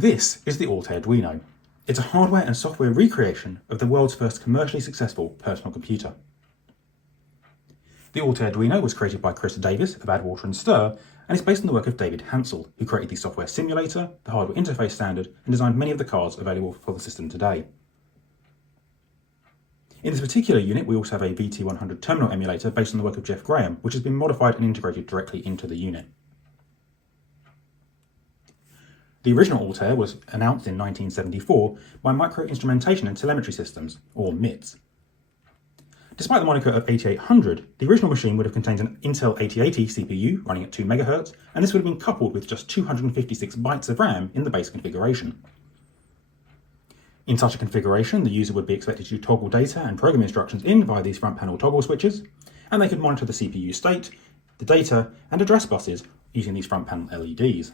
This is the Altair-Duino. It's a hardware and software recreation of the world's first commercially successful personal computer. The Altair-Duino was created by Chris Davis of Adwater and Stir, and is based on the work of David Hansel, who created the software simulator, the hardware interface standard, and designed many of the cards available for the system today. In this particular unit, we also have a VT100 terminal emulator based on the work of Jeff Graham, which has been modified and integrated directly into the unit. The original Altair was announced in 1974 by Instrumentation and Telemetry Systems, or MITS. Despite the moniker of 8800, the original machine would have contained an Intel 8080 CPU running at 2 MHz, and this would have been coupled with just 256 bytes of RAM in the base configuration. In such a configuration, the user would be expected to toggle data and program instructions in via these front panel toggle switches, and they could monitor the CPU state, the data, and address buses using these front panel LEDs.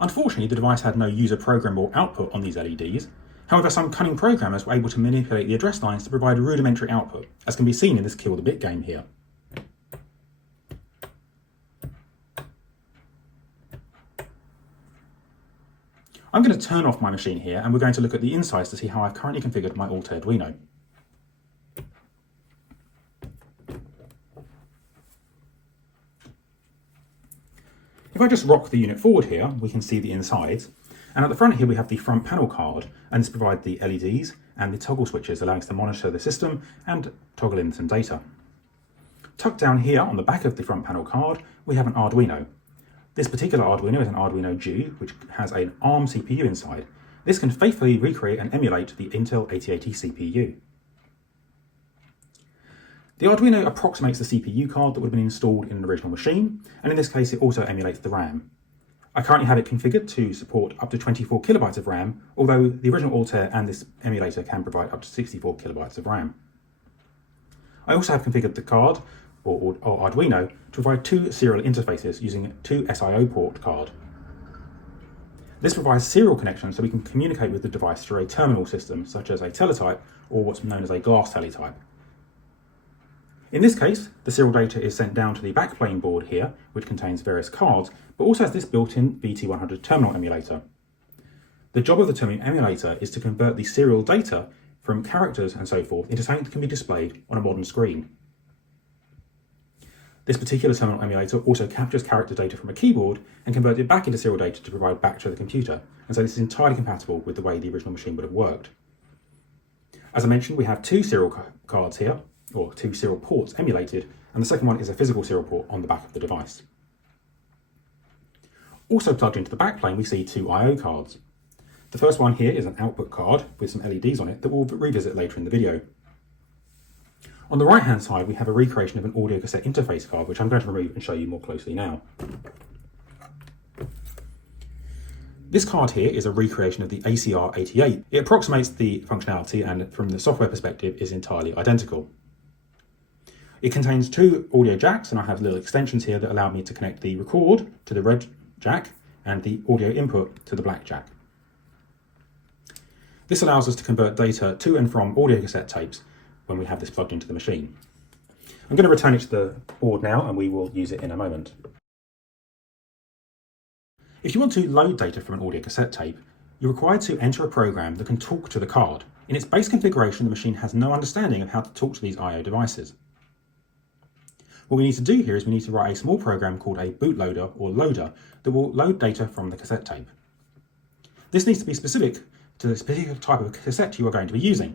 Unfortunately, the device had no user programmable output on these LEDs. However, some cunning programmers were able to manipulate the address lines to provide a rudimentary output, as can be seen in this Kill the Bit game here. I'm going to turn off my machine here, and we're going to look at the insides to see how I've currently configured my Altair-Duino. If I just rock the unit forward here, we can see the insides. And at the front here, we have the front panel card, and this provides the LEDs and the toggle switches, allowing us to monitor the system and toggle in some data. Tucked down here on the back of the front panel card, we have an Arduino. This particular Arduino is an Arduino Due, which has an ARM CPU inside. This can faithfully recreate and emulate the Intel 8080 CPU. The Arduino approximates the CPU card that would have been installed in an original machine, and in this case it also emulates the RAM. I currently have it configured to support up to 24 kilobytes of RAM, although the original Altair and this emulator can provide up to 64 kilobytes of RAM. I also have configured the card, or Arduino, to provide two serial interfaces using two SIO port card. This provides serial connection so we can communicate with the device through a terminal system, such as a teletype or what's known as a glass teletype. In this case, the serial data is sent down to the backplane board here, which contains various cards, but also has this built-in VT100 terminal emulator. The job of the terminal emulator is to convert the serial data from characters and so forth into something that can be displayed on a modern screen. This particular terminal emulator also captures character data from a keyboard and converts it back into serial data to provide back to the computer, and so this is entirely compatible with the way the original machine would have worked. As I mentioned, we have two serial cards here, or two serial ports emulated, and the second one is a physical serial port on the back of the device. Also plugged into the backplane, we see two I/O cards. The first one here is an output card with some LEDs on it that we'll revisit later in the video. On the right hand side, we have a recreation of an audio cassette interface card, which I'm going to remove and show you more closely now. This card here is a recreation of the ACR88. It approximates the functionality and from the software perspective is entirely identical. It contains two audio jacks, and I have little extensions here that allow me to connect the record to the red jack and the audio input to the black jack. This allows us to convert data to and from audio cassette tapes when we have this plugged into the machine. I'm going to return it to the board now, and we will use it in a moment. If you want to load data from an audio cassette tape, you're required to enter a program that can talk to the card. In its base configuration, the machine has no understanding of how to talk to these I/O devices. What we need to do here is we need to write a small program called a bootloader or loader that will load data from the cassette tape. This needs to be specific to the specific type of cassette you are going to be using.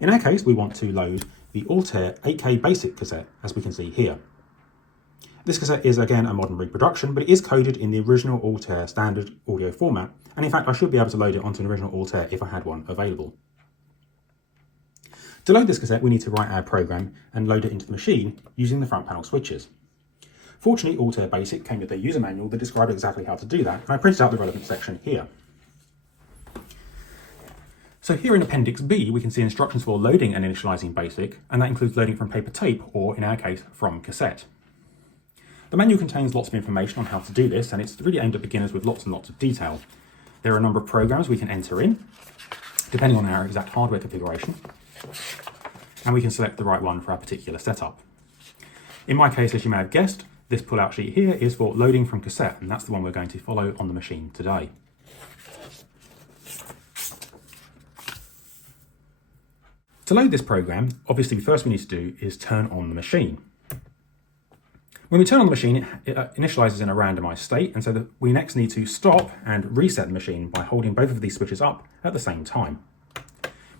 In our case, we want to load the Altair 8K BASIC cassette, as we can see here. This cassette is again a modern reproduction, but it is coded in the original Altair standard audio format, and in fact I should be able to load it onto an original Altair if I had one available. To load this cassette, we need to write our program and load it into the machine using the front panel switches. Fortunately, Altair BASIC came with a user manual that described exactly how to do that, and I printed out the relevant section here. So here in Appendix B, we can see instructions for loading and initializing BASIC, and that includes loading from paper tape, or in our case, from cassette. The manual contains lots of information on how to do this, and it's really aimed at beginners with lots and lots of detail. There are a number of programs we can enter in, depending on our exact hardware configuration, and we can select the right one for our particular setup. In my case, as you may have guessed, This pull-out sheet here is for loading from cassette, and that's the one we're going to follow on the machine today. To load this program, obviously first we need to do is turn on the machine. When we turn on the machine, it initializes in a randomized state, and so we next need to stop and reset the machine by holding both of these switches up at the same time.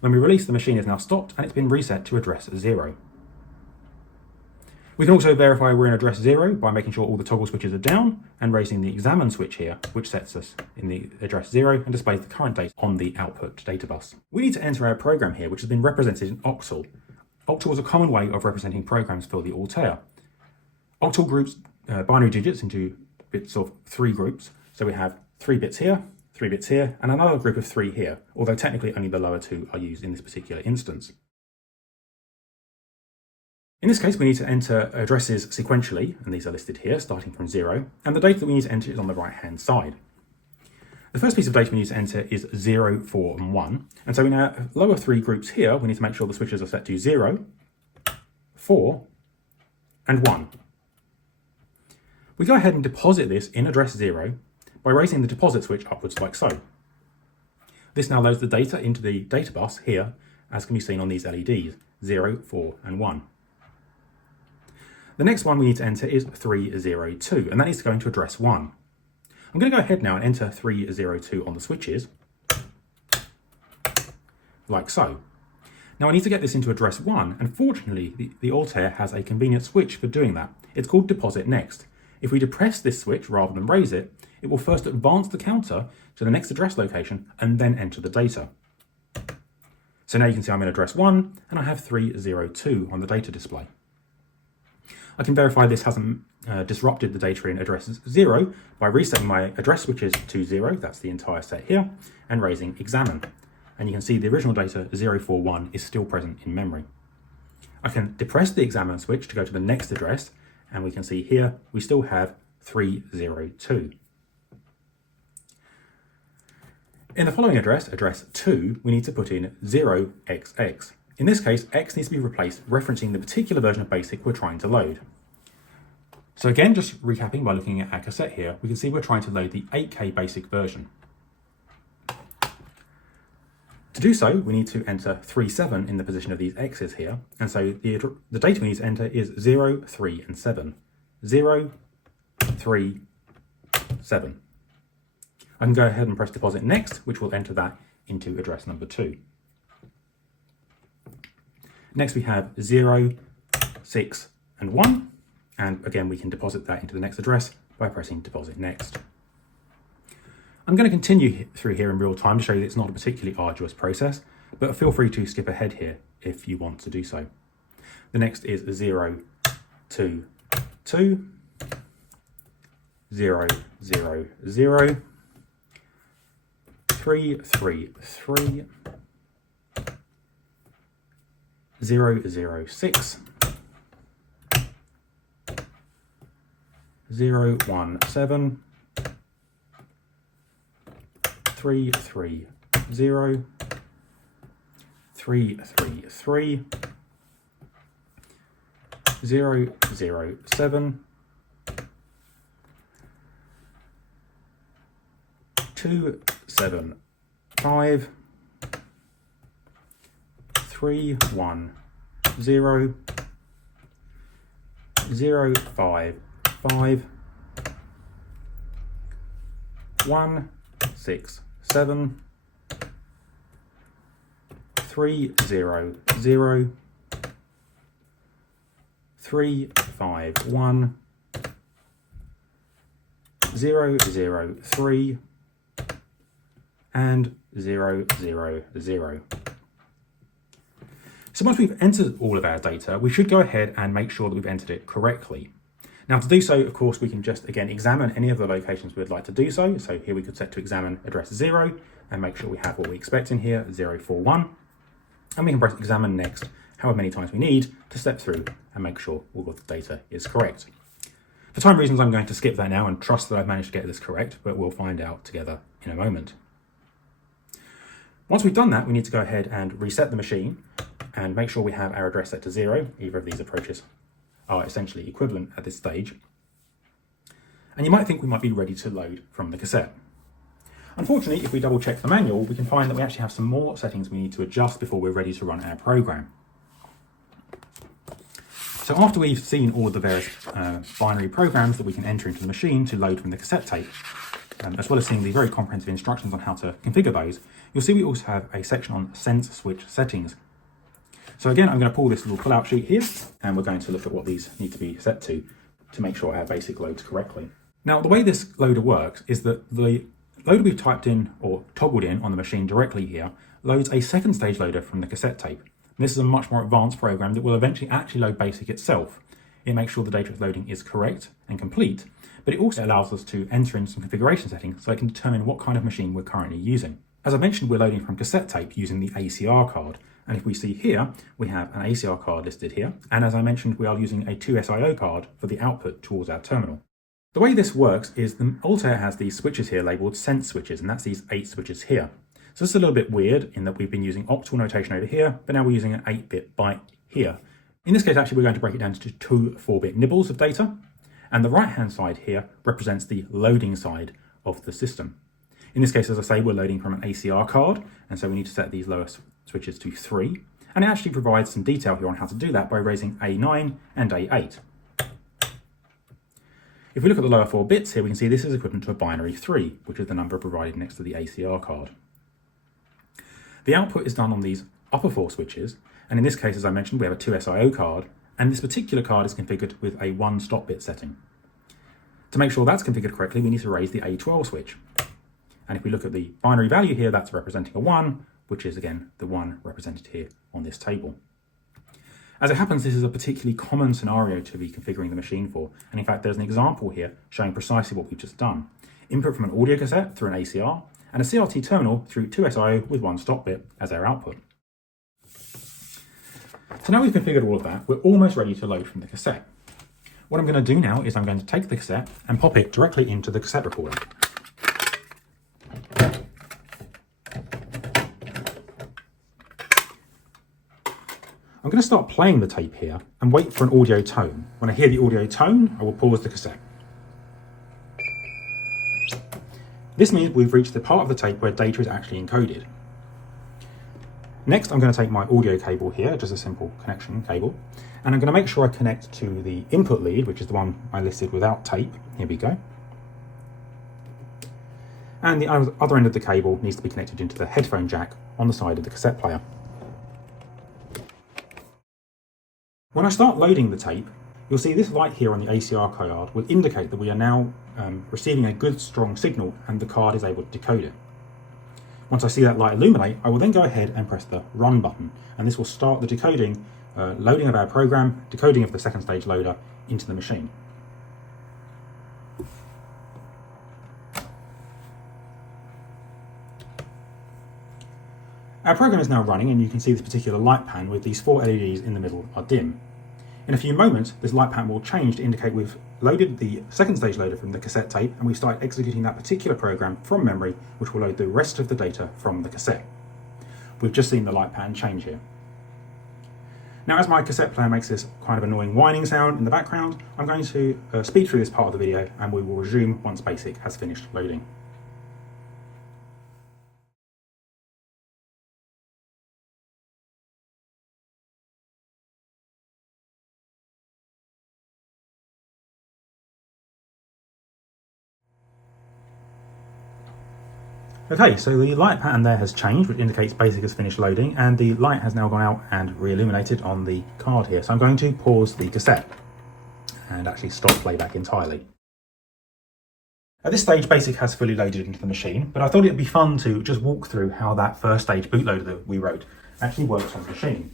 When we release, the machine is now stopped and it's been reset to address 0. We can also verify we're in address 0 by making sure all the toggle switches are down and raising the examine switch here, which sets us in the address 0 and displays the current data on the output data bus. We need to enter our program here, which has been represented in octal. Octal is a common way of representing programs for the Altair. Octal groups binary digits into bits of 3 groups. So we have 3 bits here, 3 bits here, and another group of 3 here, although technically only the lower 2 are used in this particular instance. In this case, we need to enter addresses sequentially, and these are listed here, starting from 0, and the data that we need to enter is on the right-hand side. The first piece of data we need to enter is 0, 4, and 1, and so in our lower 3 groups here, we need to make sure the switches are set to 0, 4, and 1. We go ahead and deposit this in address 0 by raising the deposit switch upwards like so. This now loads the data into the data bus here, as can be seen on these LEDs, 0, 4, and 1. The next one we need to enter is 302, and that needs to go into address 1. I'm going to go ahead now and enter 302 on the switches, like so. Now I need to get this into address 1, and fortunately the Altair has a convenient switch for doing that. It's called deposit next. If we depress this switch rather than raise it, it will first advance the counter to the next address location and then enter the data. So now you can see I'm in address 1 and I have 302 on the data display. I can verify this hasn't disrupted the data in address 0 by resetting my address switches to 0, that's the entire set here, and raising examine. And you can see the original data 041 is still present in memory. I can depress the examine switch to go to the next address, and we can see here we still have 302. In the following address, address 2, we need to put in 0xx. In this case, x needs to be replaced referencing the particular version of BASIC we're trying to load. So again, just recapping by looking at our cassette here, we can see we're trying to load the 8K BASIC version. To do so, we need to enter 37 in the position of these x's here, and so the data we need to enter is 0, 3, and 7. 0, 3, 7. I can go ahead and press deposit next, which will enter that into address number 2. Next we have 0, 6, and 1, and again we can deposit that into the next address by pressing deposit next. I'm going to continue through here in real time to show you that it's not a particularly arduous process, but feel free to skip ahead here if you want to do so. The next is 0, 2, 2, 0, 0, 0, 3, 3, 3, 0, 0, 6, 0, 1, 7, 3, 3, 0, 3, 3, 3, 0, 0, 7, 2, 7, 5, 3, 1, 0, 0, 5, 5, 1, 6, 7, 3, 0, 0, 3, 5, 1, 0, 0, 3, and 0, 0, 0. So once we've entered all of our data, we should go ahead and make sure that we've entered it correctly. Now to do so, of course, we can just, again, examine any of the locations we'd like to do so. So here we could set to examine address 0 and make sure we have what we expect in here, 041. And we can press examine next, however many times we need to step through and make sure all of the data is correct. For time reasons, I'm going to skip that now and trust that I've managed to get this correct, but we'll find out together in a moment. Once we've done that, we need to go ahead and reset the machine and make sure we have our address set to 0. Either of these approaches are essentially equivalent at this stage. And you might think we might be ready to load from the cassette. Unfortunately, if we double check the manual, we can find that we actually have some more settings we need to adjust before we're ready to run our program. So after we've seen all of the various binary programs that we can enter into the machine to load from the cassette tape, as well as seeing the very comprehensive instructions on how to configure those, you'll see we also have a section on sense switch settings. So again, I'm going to pull this little pull-out sheet here, and we're going to look at what these need to be set to make sure our BASIC loads correctly. Now, the way this loader works is that the loader we've typed in or toggled in on the machine directly here loads a second stage loader from the cassette tape. And this is a much more advanced program that will eventually actually load BASIC itself. It makes sure the data it's loading is correct and complete, but it also allows us to enter in some configuration settings so it can determine what kind of machine we're currently using. As I mentioned, we're loading from cassette tape using the ACR card. And if we see here, we have an ACR card listed here. And as I mentioned, we are using a 2SIO card for the output towards our terminal. The way this works is the Altair has these switches here labeled sense switches, and that's these 8 switches here. So this is a little bit weird in that we've been using octal notation over here, but now we're using an 8-bit byte here. In this case, actually, we're going to break it down to 2 4-bit nibbles of data. And the right-hand side here represents the loading side of the system. In this case, as I say, we're loading from an ACR card, and so we need to set these lower switches to 3. And it actually provides some detail here on how to do that by raising A9 and A8. If we look at the lower 4 bits here, we can see this is equivalent to a binary 3, which is the number provided next to the ACR card. The output is done on these upper 4 switches, and in this case, as I mentioned, we have a 2SIO card, and this particular card is configured with a 1 stop bit setting. To make sure that's configured correctly, we need to raise the A12 switch. And if we look at the binary value here, that's representing a 1, which is again the 1 represented here on this table. As it happens, this is a particularly common scenario to be configuring the machine for, and in fact there's an example here showing precisely what we've just done. Input from an audio cassette through an ACR, and a CRT terminal through 2SIO with 1 stop bit as our output. So now we've configured all of that, we're almost ready to load from the cassette. What I'm going to do now is I'm going to take the cassette and pop it directly into the cassette recorder. I'm going to start playing the tape here and wait for an audio tone. When I hear the audio tone, I will pause the cassette. This means we've reached the part of the tape where data is actually encoded. Next, I'm going to take my audio cable here, just a simple connection cable, and I'm going to make sure I connect to the input lead, which is the one I listed without tape. Here we go. And the other end of the cable needs to be connected into the headphone jack on the side of the cassette player. When I start loading the tape, you'll see this light here on the ACR card will indicate that we are now receiving a good strong signal and the card is able to decode it. Once I see that light illuminate, I will then go ahead and press the run button, and this will start the decoding, loading of our program, decoding of the second stage loader into the machine. Our program is now running, and you can see this particular light pan with these 4 LEDs in the middle are dim. In a few moments, this light pan will change to indicate we've loaded the second stage loader from the cassette tape, and we start executing that particular program from memory, which will load the rest of the data from the cassette. We've just seen the light pan change here. Now, as my cassette player makes this kind of annoying whining sound in the background, I'm going to speed through this part of the video, and we will resume once BASIC has finished loading. Okay, so the light pattern there has changed, which indicates BASIC has finished loading, and the light has now gone out and re-illuminated on the card here. So I'm going to pause the cassette and actually stop playback entirely. At this stage, BASIC has fully loaded into the machine, but I thought it'd be fun to just walk through how that first stage bootloader that we wrote actually works on the machine.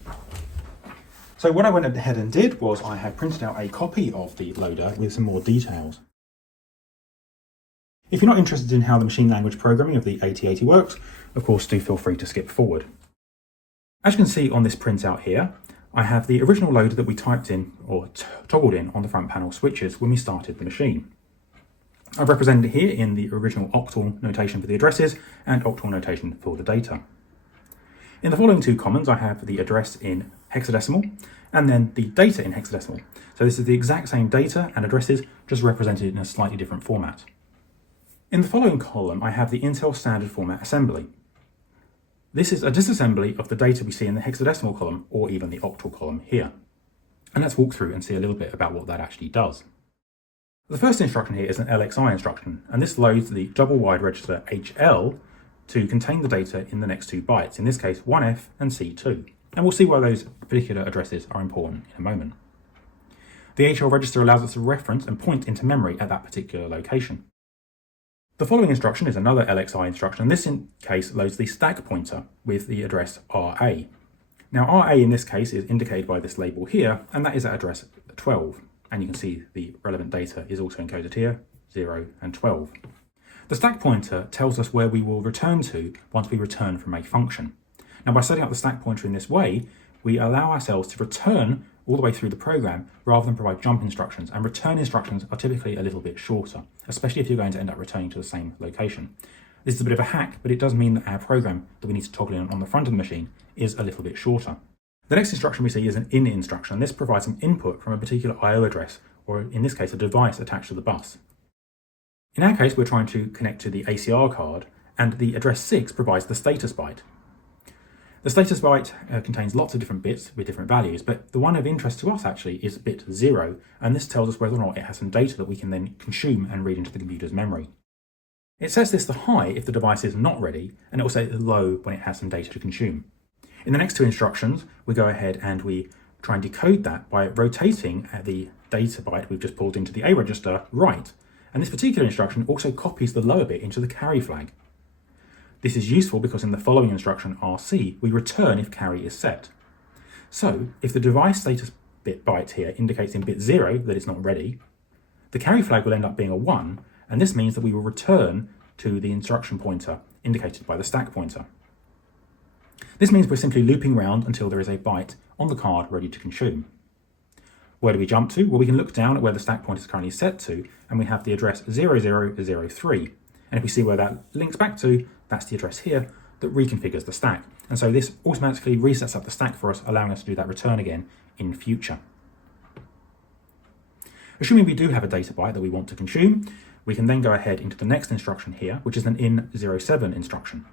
So what I went ahead and did was I had printed out a copy of the loader with some more details. If you're not interested in how the machine language programming of the AT80 works, of course do feel free to skip forward. As you can see on this printout here, I have the original loader that we typed in or toggled in on the front panel switches when we started the machine. I've represented it here in the original octal notation for the addresses and octal notation for the data. In the following two columns, I have the address in hexadecimal and then the data in hexadecimal. So this is the exact same data and addresses, just represented in a slightly different format. In the following column, I have the Intel standard format assembly. This is a disassembly of the data we see in the hexadecimal column or even the octal column here. And let's walk through and see a little bit about what that actually does. The first instruction here is an LXI instruction, and this loads the double wide register HL to contain the data in the next 2 bytes, in this case 1F and C2. And we'll see why those particular addresses are important in a moment. The HL register allows us to reference and point into memory at that particular location. The following instruction is another LXI instruction, and this case loads the stack pointer with the address RA. Now RA in this case is indicated by this label here, and that is at address 12. And you can see the relevant data is also encoded here, 0 and 12. The stack pointer tells us where we will return to once we return from a function. Now by setting up the stack pointer in this way, we allow ourselves to return all the way through the program rather than provide jump instructions, and return instructions are typically a little bit shorter, especially if you're going to end up returning to the same location. This is a bit of a hack, but it does mean that our program that we need to toggle in on the front of the machine is a little bit shorter. The next instruction we see is an in instruction, and this provides some input from a particular I/O address, or in this case a device attached to the bus. In our case, we're trying to connect to the ACR card, and the address 6 provides the status byte. The status byte contains lots of different bits with different values, but the one of interest to us actually is bit 0, and this tells us whether or not it has some data that we can then consume and read into the computer's memory. It sets this to high if the device is not ready, and it will set it to low when it has some data to consume. In the next 2 instructions, we go ahead and we try and decode that by rotating the data byte we've just pulled into the A register right, and this particular instruction also copies the lower bit into the carry flag. This is useful because in the following instruction, RC, we return if carry is set. So, if the device status bit byte here indicates in bit 0 that it's not ready, the carry flag will end up being a 1, and this means that we will return to the instruction pointer indicated by the stack pointer. This means we're simply looping round until there is a byte on the card ready to consume. Where do we jump to? Well, we can look down at where the stack pointer is currently set to, and we have the address 0003. And if we see where that links back to, that's the address here that reconfigures the stack. And so this automatically resets up the stack for us, allowing us to do that return again in future. Assuming we do have a data byte that we want to consume, we can then go ahead into the next instruction here, which is an in07 instruction.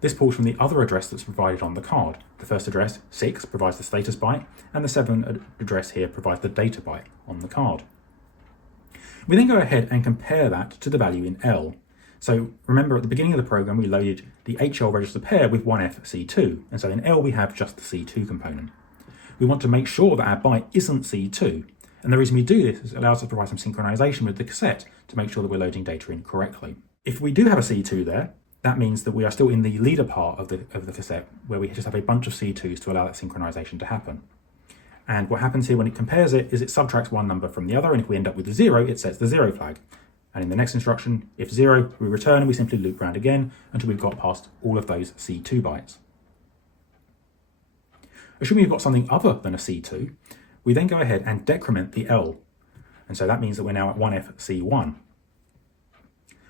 This pulls from the other address that's provided on the card. The first address, 6, provides the status byte, and the 7 address here provides the data byte on the card. We then go ahead and compare that to the value in L. So remember, at the beginning of the program, we loaded the HL register pair with 1F_C2, and so in L we have just the C2 component. We want to make sure that our byte isn't C2, and the reason we do this is it allows us to provide some synchronization with the cassette to make sure that we're loading data in correctly. If we do have a C2 there, that means that we are still in the leader part of the cassette, where we just have a bunch of C2s to allow that synchronization to happen. And what happens here when it compares it is it subtracts one number from the other, and if we end up with the 0, it sets the 0 flag. And in the next instruction, if 0, we return and we simply loop round again until we've got past all of those C2 bytes. Assuming we've got something other than a C2, we then go ahead and decrement the L. And so that means that we're now at 1FC1.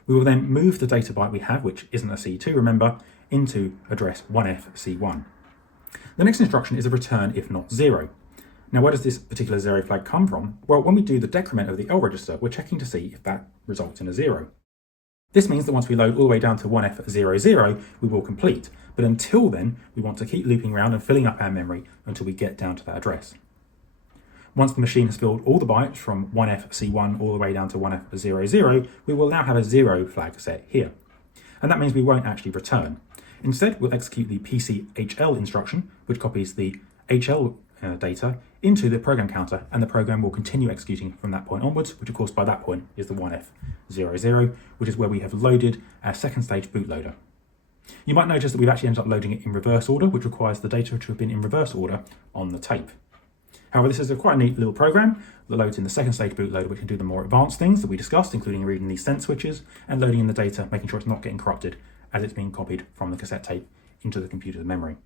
We will then move the data byte we have, which isn't a C2, remember, into address 1FC1. The next instruction is a return if not 0. Now, where does this particular 0 flag come from? Well, when we do the decrement of the L register, we're checking to see if that results in a 0. This means that once we load all the way down to 1F00, we will complete. But until then, we want to keep looping around and filling up our memory until we get down to that address. Once the machine has filled all the bytes from 1FC1 all the way down to 1F00, we will now have a 0 flag set here. And that means we won't actually return. Instead, we'll execute the PCHL instruction, which copies the HL data into the program counter, and the program will continue executing from that point onwards, which of course by that point is the 1F00, which is where we have loaded our second stage bootloader. You might notice that we've actually ended up loading it in reverse order, which requires the data to have been in reverse order on the tape. However, this is a quite a neat little program that loads in the second stage bootloader, which can do the more advanced things that we discussed, including reading these sense switches and loading in the data, making sure it's not getting corrupted as it's being copied from the cassette tape into the computer's memory.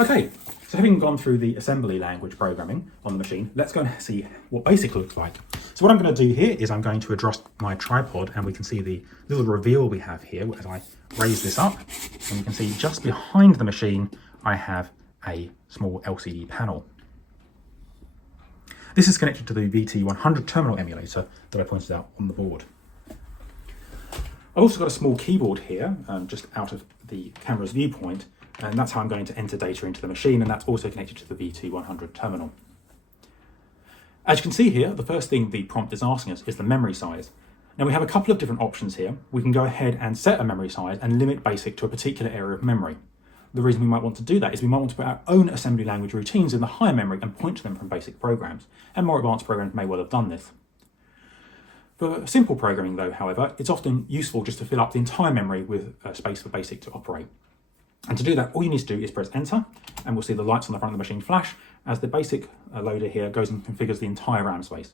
Okay, so having gone through the assembly language programming on the machine, let's go and see what BASIC looks like. So what I'm going to do here is I'm going to adjust my tripod, and we can see the little reveal we have here as I raise this up, and you can see just behind the machine I have a small LCD panel. This is connected to the VT100 terminal emulator that I pointed out on the board. I've also got a small keyboard here, just out of the camera's viewpoint, and that's how I'm going to enter data into the machine, and that's also connected to the VT100 terminal. As you can see here, the first thing the prompt is asking us is the memory size. Now we have a couple of different options here. We can go ahead and set a memory size and limit BASIC to a particular area of memory. The reason we might want to do that is we might want to put our own assembly language routines in the higher memory and point to them from BASIC programs, and more advanced programs may well have done this. For simple programming though, however, it's often useful just to fill up the entire memory with space for BASIC to operate. And to do that, all you need to do is press enter, and we'll see the lights on the front of the machine flash as the BASIC loader here goes and configures the entire RAM space.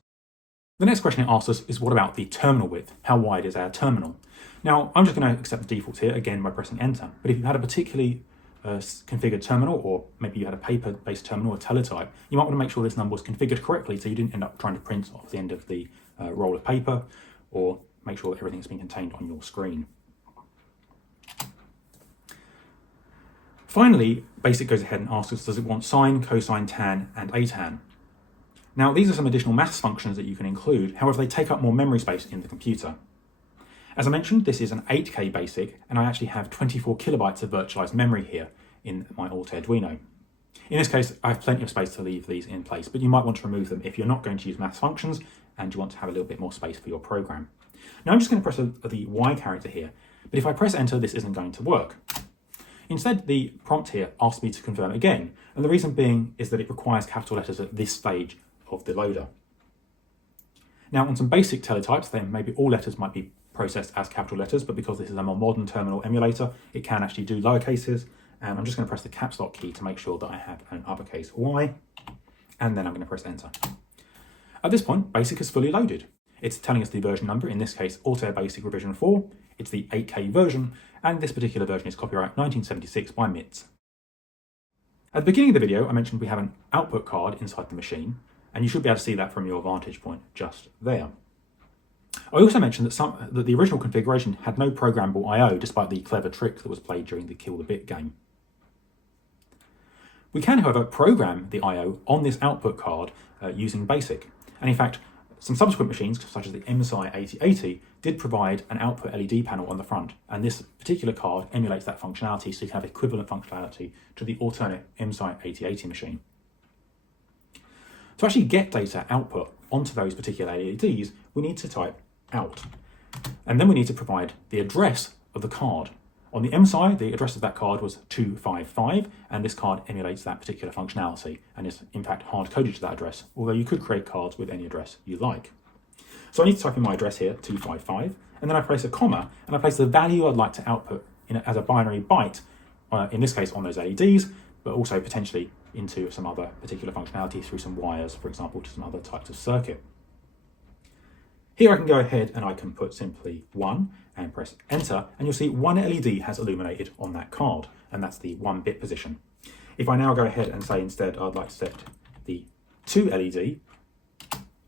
The next question it asks us is, what about the terminal width? How wide is our terminal? Now, I'm just going to accept the defaults here again by pressing enter, but if you had a particularly configured terminal, or maybe you had a paper-based terminal or teletype, you might want to make sure this number was configured correctly so you didn't end up trying to print off the end of the roll of paper, or make sure that everything's been contained on your screen. Finally, BASIC goes ahead and asks us, does it want sine, cosine, tan, and atan? Now, these are some additional maths functions that you can include, however they take up more memory space in the computer. As I mentioned, this is an 8K BASIC, and I actually have 24 kilobytes of virtualized memory here in my Altair-Duino. In this case, I have plenty of space to leave these in place, but you might want to remove them if you're not going to use maths functions and you want to have a little bit more space for your program. Now I'm just going to press the Y character here, but if I press enter, this isn't going to work. Instead, the prompt here asks me to confirm again, and the reason being is that it requires capital letters at this stage of the loader. Now on some basic teletypes, then maybe all letters might be processed as capital letters, but because this is a more modern terminal emulator, it can actually do lowercases, and I'm just going to press the caps lock key to make sure that I have an uppercase Y, and then I'm going to press enter. At this point, BASIC is fully loaded. It's telling us the version number, in this case Altair BASIC revision 4, it's the 8K version, and this particular version is copyright 1976 by MITS. At the beginning of the video, I mentioned we have an output card inside the machine, and you should be able to see that from your vantage point just there. I also mentioned that the original configuration had no programmable I/O, despite the clever trick that was played during the Kill the Bit game. We can, however, program the I/O on this output card using BASIC, and in fact, some subsequent machines, such as the MSI 8080, did provide an output LED panel on the front, and this particular card emulates that functionality, so you can have equivalent functionality to the alternate MSI 8080 machine. To actually get data output onto those particular LEDs, we need to type out, and then we need to provide the address of the card. On the MSI, the address of that card was 255, and this card emulates that particular functionality and is in fact hard-coded to that address, although you could create cards with any address you like. So I need to type in my address here, 255, and then I place a comma, and I place the value I'd like to output as a binary byte, in this case on those LEDs, but also potentially into some other particular functionality through some wires, for example, to some other types of circuit. Here I can go ahead and I can put simply 1 and press enter, and you'll see one LED has illuminated on that card, and that's the 1-bit position. If I now go ahead and say instead I'd like to set the 2 LED,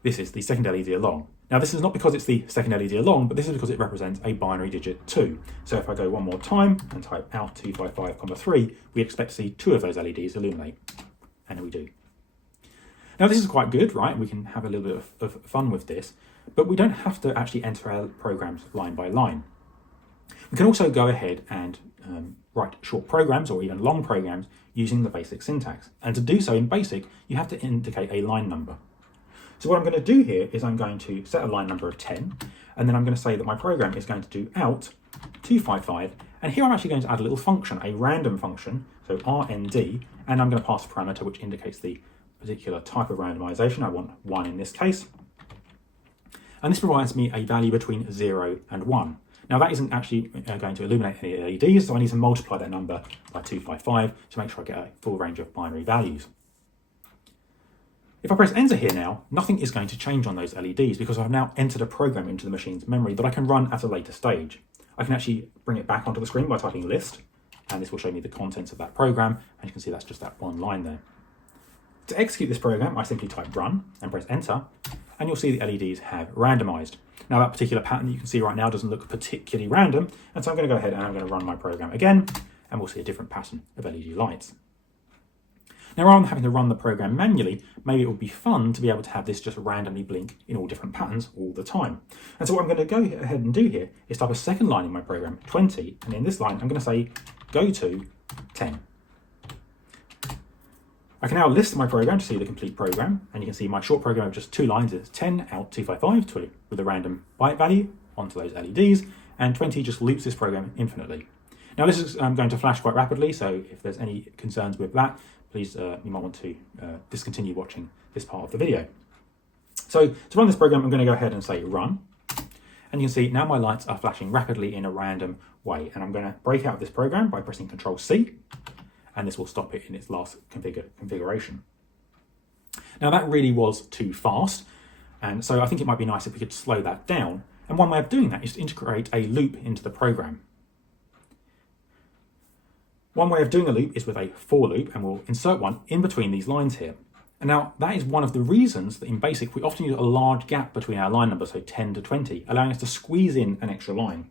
this is the second LED along. Now this is not because it's the second LED along, but this is because it represents a binary digit 2. So if I go one more time and type out 255,3, we expect to see 2 of those LEDs illuminate, and we do. Now this is quite good, right? We can have a little bit of fun with this, but we don't have to actually enter our programs line by line. We can also go ahead and write short programs or even long programs using the BASIC syntax. And to do so in BASIC, you have to indicate a line number. So what I'm going to do here is I'm going to set a line number of 10, and then I'm going to say that my program is going to do out 255, and here I'm actually going to add a little function, a random function, so RND, and I'm going to pass a parameter which indicates the particular type of randomization. I want 1 in this case. And this provides me a value between 0 and 1. Now that isn't actually going to illuminate any LEDs, so I need to multiply that number by 255 to make sure I get a full range of binary values. If I press enter here now, nothing is going to change on those LEDs because I've now entered a program into the machine's memory that I can run at a later stage. I can actually bring it back onto the screen by typing list, and this will show me the contents of that program, and you can see that's just that one line there. To execute this program, I simply type run and press enter, and you'll see the LEDs have randomized. Now that particular pattern you can see right now doesn't look particularly random, and so I'm going to go ahead and I'm going to run my program again, and we'll see a different pattern of LED lights. Now, rather than having to run the program manually, maybe it would be fun to be able to have this just randomly blink in all different patterns all the time. And so what I'm going to go ahead and do here is type a second line in my program, 20, and in this line I'm going to say go to 10. I can now list my program to see the complete program, and you can see my short program of just 2 lines is 10 out 255 with a random byte value onto those LEDs, and 20 just loops this program infinitely. Now this is going to flash quite rapidly, so if there's any concerns with that, please, you might want to discontinue watching this part of the video. So to run this program, I'm going to go ahead and say run, and you can see now my lights are flashing rapidly in a random way, and I'm going to break out this program by pressing Ctrl+C, and this will stop it in its last configuration. Now that really was too fast, and so I think it might be nice if we could slow that down, and one way of doing that is to integrate a loop into the program. One way of doing a loop is with a for loop, and we'll insert one in between these lines here. And now that is one of the reasons that in BASIC we often use a large gap between our line numbers, so 10 to 20, allowing us to squeeze in an extra line.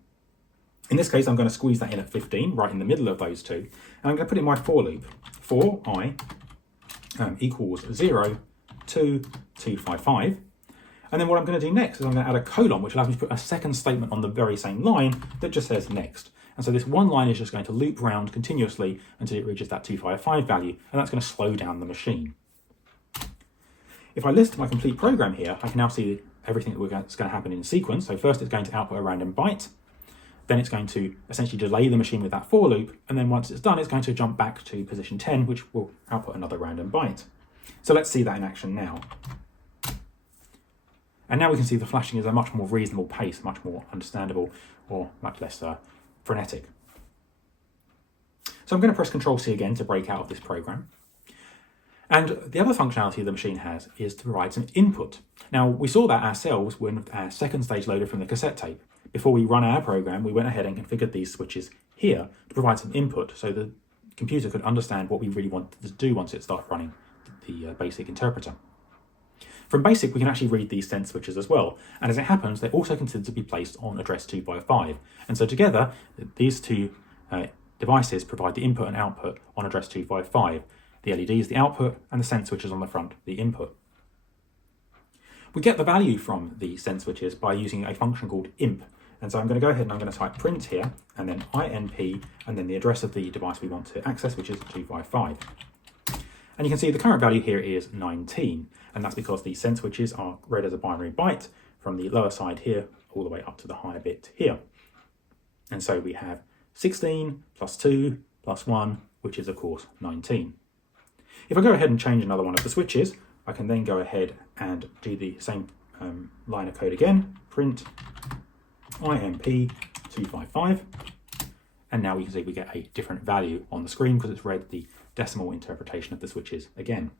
In this case, I'm going to squeeze that in at 15, right in the middle of those two, and I'm going to put in my for loop. For I equals 0 to 255. And then what I'm going to do next is I'm going to add a colon, which allows me to put a second statement on the very same line that just says next. And so this one line is just going to loop round continuously until it reaches that 255 value, and that's going to slow down the machine. If I list my complete program here, I can now see everything that's going to happen in sequence. So first it's going to output a random byte, then it's going to essentially delay the machine with that for loop, and then once it's done, it's going to jump back to position 10, which will output another random byte. So let's see that in action now. And now we can see the flashing is a much more reasonable pace, much more understandable, or much less frenetic. So I'm going to press Ctrl+C again to break out of this program. And the other functionality the machine has is to provide some input. Now, we saw that ourselves with our second stage loader from the cassette tape. Before we run our program, we went ahead and configured these switches here to provide some input so the computer could understand what we really wanted to do once it started running the BASIC interpreter. From BASIC, we can actually read these sense switches as well, and as it happens, they're also considered to be placed on address 255. And so together, these two devices provide the input and output on address 255. The LED is the output, and the sense switches on the front, the input. We get the value from the sense switches by using a function called imp. And so I'm going to go ahead and I'm going to type print here, and then inp, and then the address of the device we want to access, which is 255. And you can see the current value here is 19, and that's because the sense switches are read as a binary byte from the lower side here all the way up to the higher bit here. And so we have 16 plus 2 plus 1, which is of course 19. If I go ahead and change another one of the switches, I can then go ahead and do the same line of code again, print imp 255, and now we can see we get a different value on the screen because it's read the decimal interpretation of the switches again.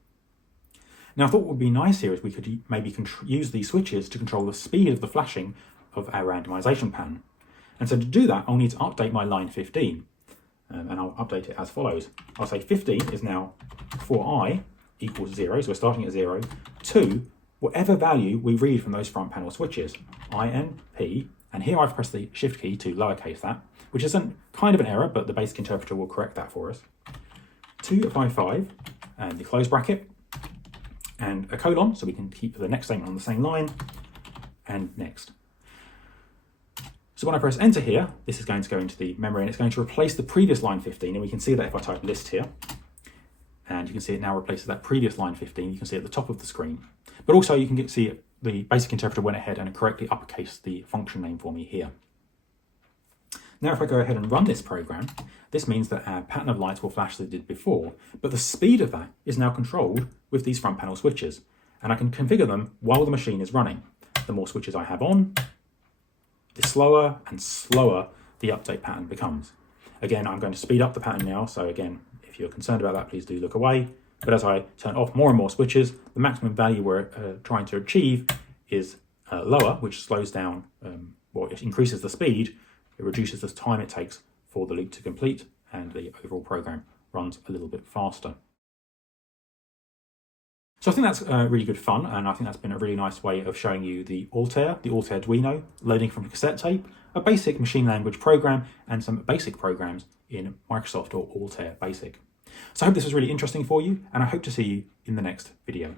Now I thought what would be nice here is we could maybe use these switches to control the speed of the flashing of our randomization pattern. And so to do that, I'll need to update my line 15, and I'll update it as follows. I'll say 15 is now for I equals 0, so we're starting at 0, to whatever value we read from those front panel switches, INP, and here I've pressed the shift key to lowercase that, which is kind of an error, but the BASIC interpreter will correct that for us. 255, and the close bracket, and a colon, so we can keep the next statement on the same line, and next. So when I press enter here, this is going to go into the memory, and it's going to replace the previous line 15, and we can see that if I type list here, and you can see it now replaces that previous line 15, you can see at the top of the screen. But also you can see the BASIC interpreter went ahead and correctly uppercased the function name for me here. Now if I go ahead and run this program, this means that our pattern of lights will flash as it did before, but the speed of that is now controlled with these front panel switches, and I can configure them while the machine is running. The more switches I have on, the slower and slower the update pattern becomes. Again, I'm going to speed up the pattern now, so again, if you're concerned about that, please do look away. But as I turn off more and more switches, the maximum value we're trying to achieve is lower, which slows down, or it increases the speed. It reduces the time it takes for the loop to complete, and the overall program runs a little bit faster. So I think that's really good fun, and I think that's been a really nice way of showing you the Altair-Duino, loading from a cassette tape, a basic machine language program, and some basic programs in Microsoft or Altair Basic. So I hope this was really interesting for you, and I hope to see you in the next video.